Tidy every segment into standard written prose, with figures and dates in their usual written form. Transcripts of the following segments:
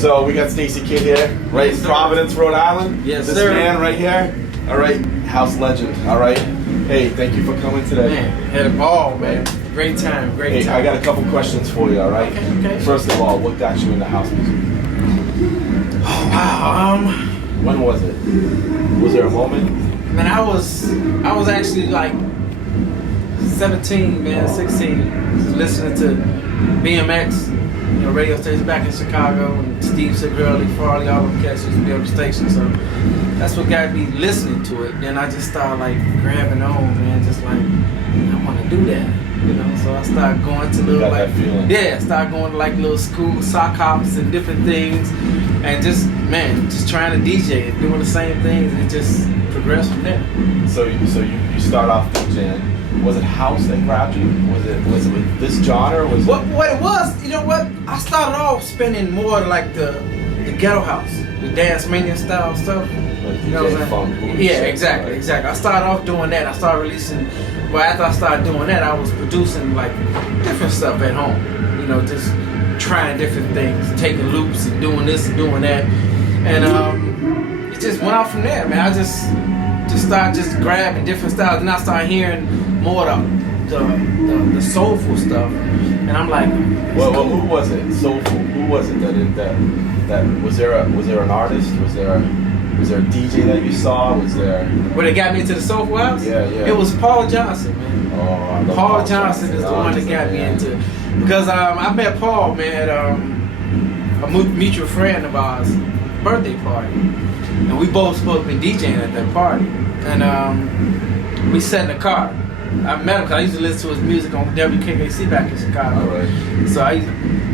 So we got STACY KIDD here, right? Yes, Providence, Rhode Island. Yes, this sir. man right here. All right, house legend. All right. Hey, thank you for coming today. Man, had a ball, man. Great time, great time. I got a couple questions for you. All right. Okay. First of all, what got you into house music? Oh wow. When was it? Was there a moment? Man, I was actually like 17, man, 16, listening to BMX, radio stations back in Chicago, and Steve Segurley, Farley, all of them cats used to be on the station. So that's what got me listening to it. Then I just started like grabbing on, man, just like I want to do that, So I started going to little that feeling. started going to like little school sock hops and different things, and just trying to DJ and doing the same things, and it just progressed from there. So you start off DJing. Was it house that grabbed you? Was it with this genre? Was what it was? You know what? I started off spinning more like the ghetto house, the dance mania style stuff. Like You know what I'm funk, saying? booty Yeah, shit, exactly, right? exactly. I started off doing that. I started releasing. Well, after I started doing that, I was producing like different stuff at home. Just trying different things, taking loops and doing this and doing that, and it just went out from there, man. I just started just grabbing different styles, and I started hearing more of the soulful stuff, and I'm like, well, who was it? Soulful. Who was it that was there an artist? Was there a DJ that you saw? Was there? What it got me into the soulful house? Yeah. It was Paul Johnson, man. Oh, I love Paul Johnson is the one that got me into it. Because I met Paul, man, at a mutual friend of ours' birthday party, and we both supposed to be DJing at that party, and we sat in the car. I met him because I used to listen to his music on WKKC back in Chicago. All right. So I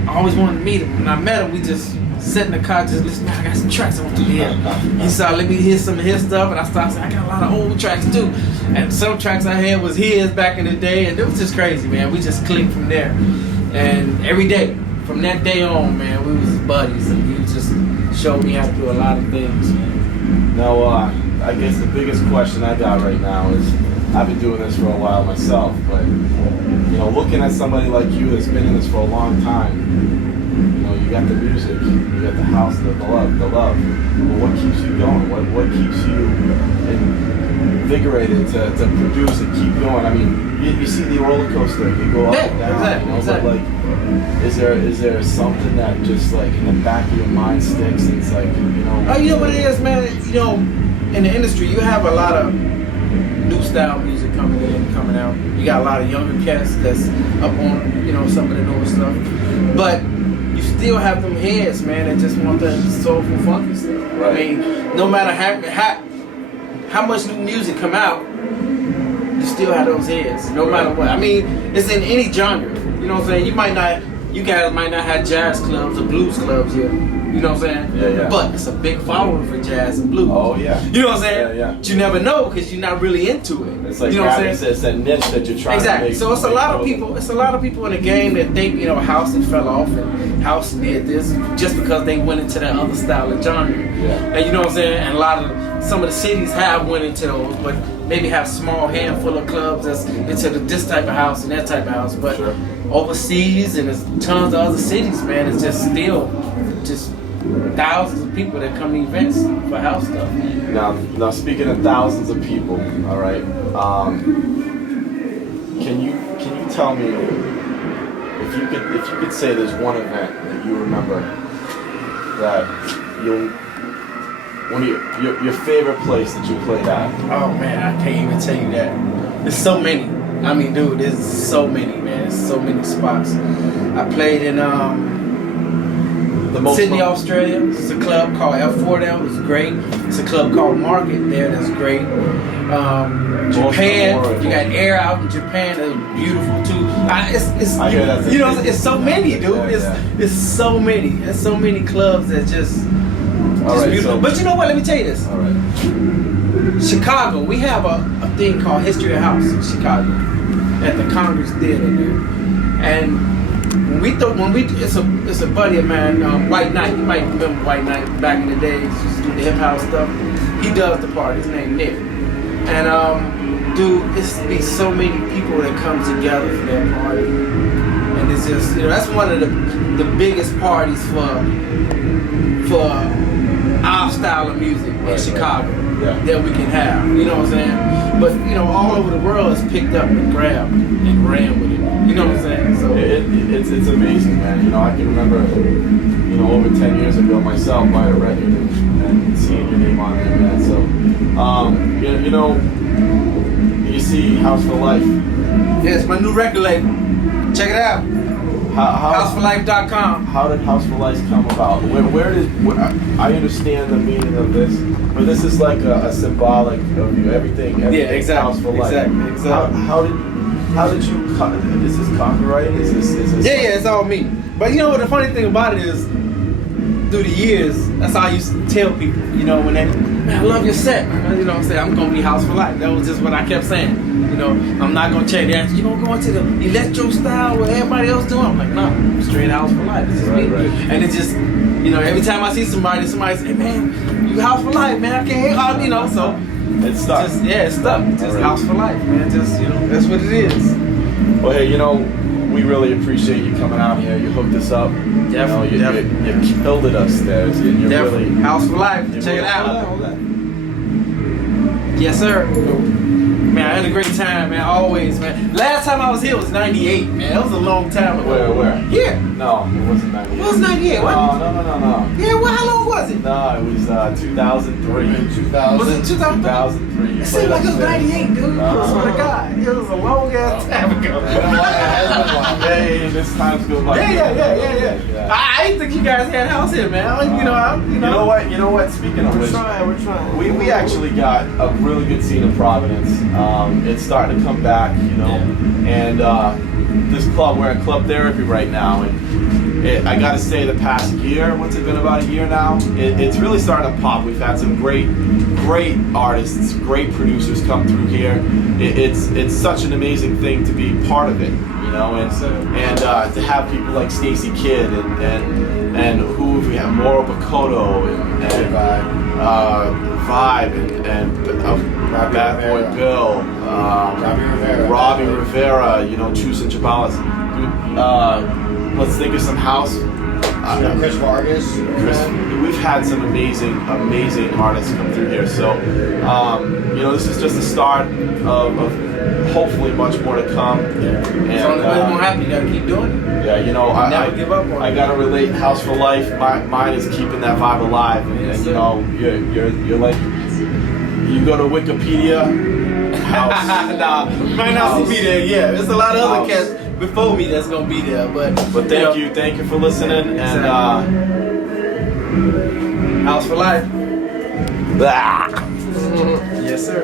always wanted to meet him. When I met him, we just sat in the car, just listening. I got some tracks I want to hear. He started let me hear some of his stuff, and I started saying, I got a lot of old tracks too. And some tracks I had was his back in the day, and it was just crazy, man. We just clicked from there. And every day, from that day on, man, we was buddies, and he just showed me how to do a lot of things. Now, I guess the biggest question I got right now is, I've been doing this for a while myself, but looking at somebody like you that's been in this for a long time, you got the music, you got the house, the love. But what keeps you going? What keeps you invigorated to produce and keep going? I mean, you see the roller coaster, you go up and down. Exactly. But is there something that just like in the back of your mind sticks? And it's like Oh, you know what it is, man. In the industry, you have a lot of new style music coming in, coming out. You got a lot of younger cats that's up on, some of the newer stuff. But you still have them heads, man, that just want that soulful, funky stuff. Right. I mean, no matter how much new music come out, you still have those heads, no matter what. I mean, it's in any genre. You know what I'm saying? You guys might not have jazz clubs or blues clubs here. You know what I'm saying? Yeah. But it's a big following for jazz and blues. Oh, yeah. You know what I'm saying? Yeah. But you never know because you're not really into it. It's like, you know what I'm saying? It's that niche that you're trying exactly. to make. So it's a lot of people. It's a lot of people in the game that think house and fell off and house did this just because they went into that other style of genre. Yeah. And you know what I'm saying? And some of the cities have went into those, but maybe have a small handful of clubs that's into this type of house and that type of house. But overseas and there's tons of other cities, man. It's just still just thousands of people that come to events for house stuff. Now speaking of thousands of people, all right. Can you tell me if you could say there's one event that you remember that your favorite place that you played at? Oh man, I can't even tell you that. There's so many. I mean, dude, there's so many, man. There's so many spots. I played in Sydney, Australia. It's a club called F4 there. It's great. It's a club called Market there. That's great. Japan. You got Air out in Japan. That's beautiful too. It's so many, dude. It's so many. There's so many clubs that just beautiful. But you know what? Let me tell you this. All right. Chicago. We have a thing called History of House in Chicago at the Congress Theater there, and it's a buddy of mine, White Knight. You might remember White Knight back in the days. Used to do the hip hop stuff. He does the party. His name Nick. And dude, it's be so many people that come together for that party. And it's just that's one of the biggest parties for Chicago Yeah. that we can have. You know what I'm saying? But you know, all over the world is picked up and grabbed and ran with it. You know what I'm saying? So It's amazing, man. You know, I can remember, you know, over 10 years ago myself buying a record and seeing your name on there, man. So, you know, you see House for Life. yes, my new record label. Check it out. HouseForLife.com. How did House for Life come about? I understand the meaning of this, but this is like a symbolic of you. Everything Yeah, exactly. House for Life. Exactly. How did you cut? Is this copyright? Is this? Yeah, it's all me. But you know what the funny thing about it is, through the years, that's how I used to tell people, you know, when they, man, I love your set, man. You know what I'm saying? I'm gonna be House for Life. That was just what I kept saying. You know, I'm not gonna change that. You don't go into the electro style what everybody else doing. I'm like, no, I'm straight House for Life. This is me. Right. And it just, you know, every time I see somebody say, hey man, you House for Life, man. I can't hear, you know, so It's stuck. just, yeah, it's stuck. Just Right. House for Life, man. Just, you know, that's what it is. Well, hey, you know, we really appreciate you coming out here. You hooked us up. Definitely, you know, you killed it upstairs. You're Definitely. really House for Life. you're Check it really- out. Hold that. Yes, sir. Man, I had a great time, man. Always, man. Last time I was here was '98, man. That was a long time ago. Where? Here. No, it wasn't 98. It was '98, wasn't it? No. Yeah, well, how long was it? No, it was 2003. Was it 2003? 2003. You It seemed played like it was upstairs. '98, dude. I swear to God. It was a long ass time ago. Hey, this time's go by. Yeah. I didn't think you guys had a house here, man. You know what? Speaking of which, We're trying. we actually got a really good scene in Providence. It's starting to come back, you know. And this club, we're at Club Therapy right now, and I gotta say, the past year, what's it been, about a year now? It's really starting to pop. We've had some great artists, great producers come through here. It's such an amazing thing to be part of it, you know, and to have people like STACY KIDD and who we have, Moro Bakoto and Vibe and Bad Boy Bill, Robbie Rivera, you know, Chus and Chabalas. Let's think of some house. Chris Vargas. We've had some amazing artists come through here. So, you know, this is just the start of hopefully much more to come. And, It's only way it's gonna happen. You gotta keep doing it. yeah, you know, Never give up on I it. gotta relate House for Life. Mine is keeping that vibe alive, and you know, you're like, you go to Wikipedia, house. Nah, might not be there. Yeah, there's a lot of other House. cats before me that's gonna be there. But Thank you for listening, and House for Life. blah. Yes, sir.